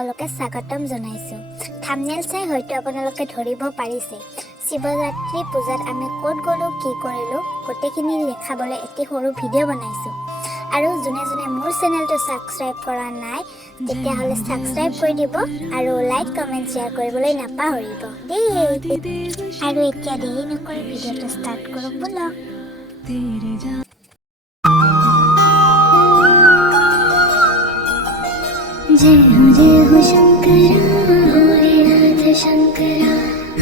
সকলোকে স্বাগতম জনাইছো। থাম্বনেল চাই হয়তো আপোনালোকে ধৰিব পাৰিছে। শিৱৰাত্ৰি পূজাত আমি ক'ত গ'লো, কি কৰিলো, গোটেইখিনি দেখাবলৈ এটি সৰু ভিডিঅ' বনাইছো। আৰু যোনে যোনে মোৰ চেনেলটো ছাবস্ক্ৰাইব কৰা নাই তেতিয়াহ'লে ছাবস্ক্ৰাইব কৰি দিব আৰু লাইক কমেণ্ট শ্বেয়াৰ কৰিবলৈ নাপাহৰিব দেই। আৰু এতিয়া দেৰি নকৰি ভিডিঅ'টো ষ্টাৰ্ট কৰোঁ ব'লক। जय हो शंकरा भोलेनाथ शंकरा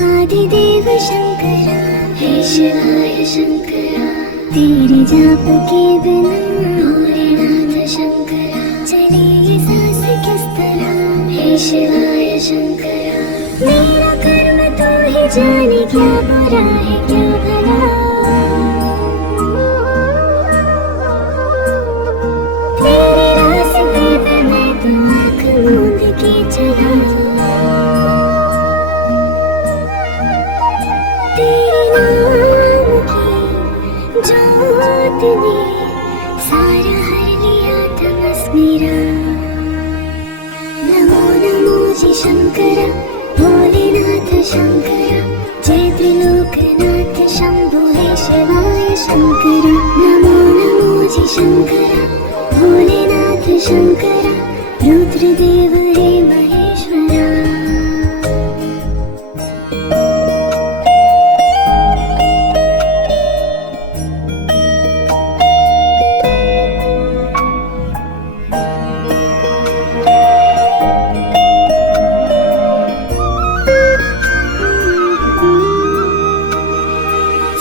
आदिदेव शंकरा हे शिवाय शंकरा तेरे जाप के बिना भोलेनाथ शंकरा चले ये सांस किस तरह हे शिवाय शंकरा मेरा कर्म तो ही जाने क्या बुरा है क्या भला सारा हर लिया तमस मेरा नमो नमो जी शंकरा भोलेनाथ शंकरा जय त्रिलोकनाथ शंभो हे शिवाय शंकरा नमो नमो जी शंकरा भोलेनाथ शंकरा रुद्रदेव हे महेश्वरा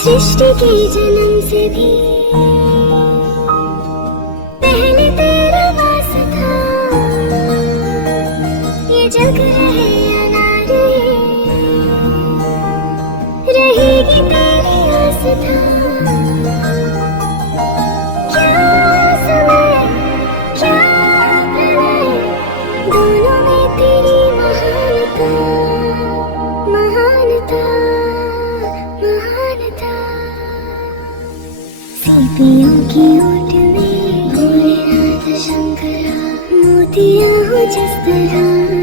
सृष्टि के जन्म से भी पहले तेरा वास था ये जग रहे या ना रहे रहेगी तेरी आस्था क्या समय क्या प्रलय दोनों में तेरी महानता महानता सीपियों की ओट में भोलेनाथ शंकरा मोतियां हो जिस तरह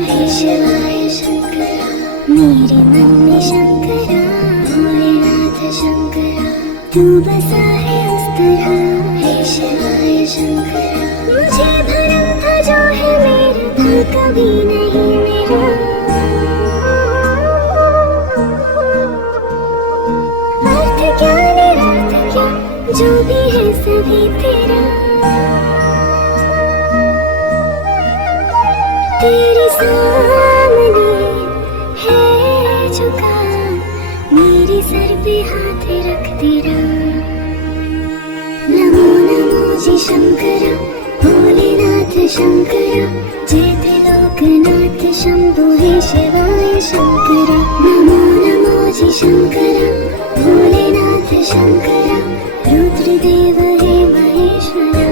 हे शिवाय शंकरा मेरे मन में शंकरा भोलेनाथ शंकरा तू बसा है उस तरह हे शिवाय शंकरा मुझे भरम था जो है मेरा था कभी नहीं मेरा अर्थ क्या निरर्थ क्या जो भी है सभी तेरा तेरे सामने है झुका मेरे सर पे हाथ रख तेरा नमो नमो जी शंकरा भोलेनाथ शंकरा जय त्रिलोकनाथ शंभो हे शिवाय शंकरा नमो नमो जी शंकरा भोलेनाथ शंकरा रुद्रदेव हे महेश्वरा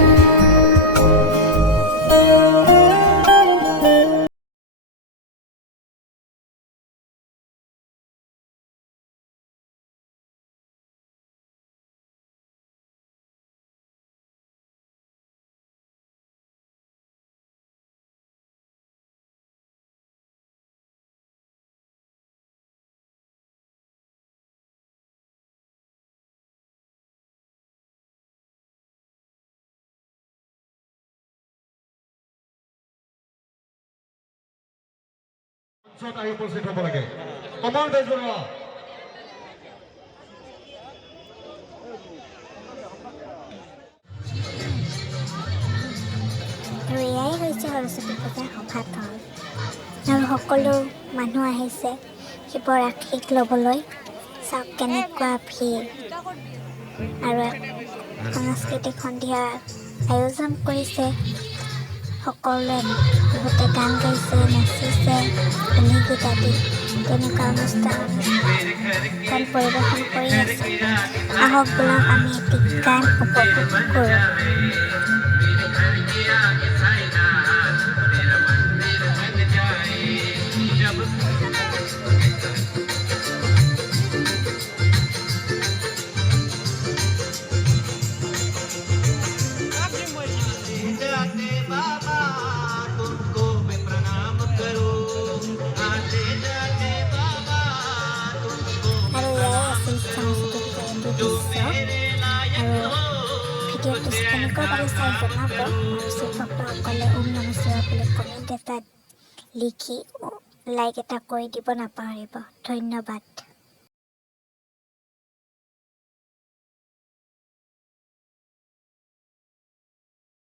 আহি উপস্থিত হ'ব লাগে কমল বেজবৰুৱা আৰু এয়াই হৈছে সৰস্বতী পূজাৰ সভাথল আৰু সকলো মানুহ আহিছে শিৱৰাত্ৰিক ল'বলৈ। চাওক কেনেকুৱা ভিৰ আৰু সাংস্কৃতিক সন্ধিয়াৰ আয়োজন কৰিছে। সকলোৱে বহুতে গান গাইছে, নাচিছে, গীত আদি তেনেকুৱা অনুষ্ঠান পৰিৱেশন কৰি আছে। আহক বোলক আমি এটি গান উপভোগ কৰোঁ। बाबा तुमको मैं प्रणाम करूं দৃশ্য আৰু ভিডিঅ'টো কেনেকৈ পালে চাই জনাব আৰু শিৱ ভক্তসকলে ওম নমঃ শিৱায় বুলি কমেণ্ট এটাত লিখি লাইক এটা কৰি দিব নাপাহৰিব। ধন্যবাদ।